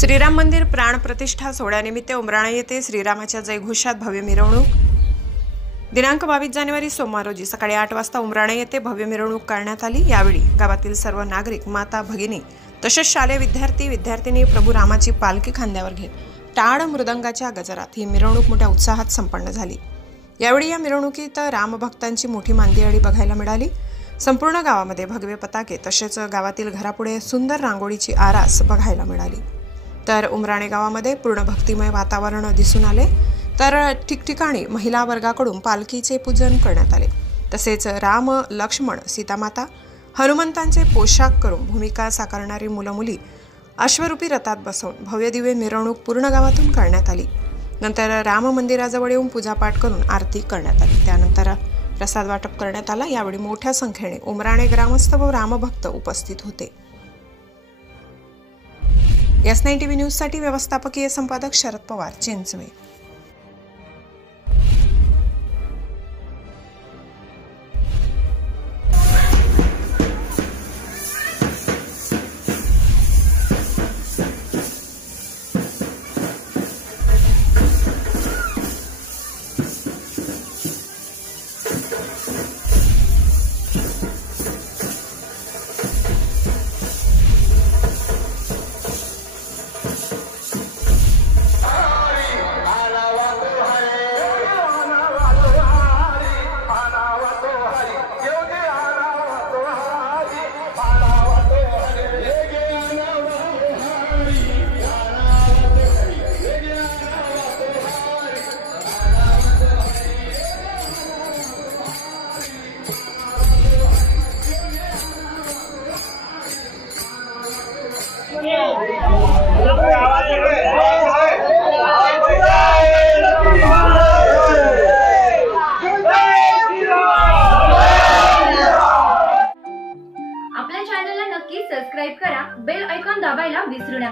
श्रीराम मंदिर प्राण प्रतिष्ठा सोहळ्यानिमित्त उमराणे येथे श्रीरामाच्या जयघोषात भव्य मिरवणूक। दिनांक 22 जानेवारी सोमवार रोजी सकाळी 8 वाजता उमराणे येथे भव्य मिरवणूक करण्यात आली। यावेळी गावातील सर्व नागरिक, माता, भगिनी तसेच शालेय विद्यार्थी प्रभू रामाची पालखी खांद्यावर घेत टाळ मृदंगाच्या गजरात ही मिरवणूक मोठ्या उत्साहात संपन्न झाली। यावेळी या मिरवणुकीत रामभक्तांची मोठी मांदियाळी बघायला मिळाली। संपूर्ण गावामध्ये भगवे पताके तसेच गावातील घरापुढे सुंदर रांगोळीची आरास बघायला मिळाली। तर उमराणे गावामध्ये पूर्ण भक्तिमय वातावरण दिसून आले। तर ठिकठिकाणी महिला वर्गाकडून पालखीचे पूजन करण्यात आले। तसेच राम, लक्ष्मण, सीतामाता, हनुमंतांचे पोशाख करून भूमिका साकारणारी मुलं-मुली अश्वरूपी रथात बसवून भव्य दिव्य मिरवणूक पूर्ण गावातून करण्यात आली। नंतर राम मंदिराजवळ येऊन पूजापाठ करून आरती करण्यात आली। त्यानंतर प्रसाद वाटप करण्यात आला। यावेळी मोठ्या संख्येने उमराणे ग्रामस्थ व रामभक्त उपस्थित होते। S9 TV न्यूज साठी व्यवस्थापकीय संपादक शरद पवार, चिंचवे। आपल्या चॅनलला नक्की सबस्क्राइब करा, बेल आयकॉन दाबायला विसरू नका।